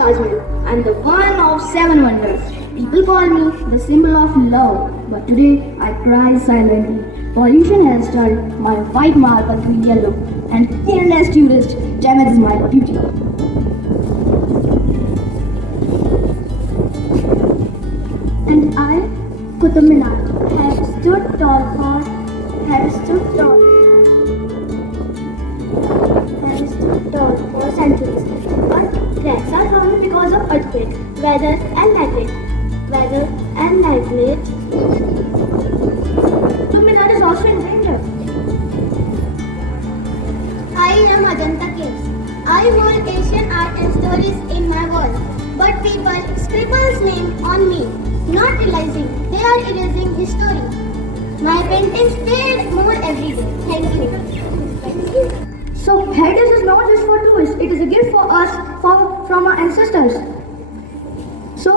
Ajmer. I'm the one of seven wonders. People call me the symbol of love, but today I cry silently. Pollution has turned my white marble to yellow, and careless tourist damages my beauty. And I, 𝐇𝐞𝐫𝐢𝐭𝐚𝐠𝐞 have stood tall for centuries. But cracks are forming because of earthquake, weather and nitrate. 𝐇𝐞𝐫𝐢𝐭𝐚𝐠𝐞 is also in danger. I am Ajanta Caves. I hold Asian art and stories in my wall. But people scribble name on me, not realizing they are erasing history. My paintings fade more every day. Thank you. So heritage is not just for tourists, it is a gift for us from our ancestors. So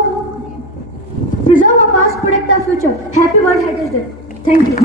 preserve our past, protect our future. Happy World Heritage Day. Thank you.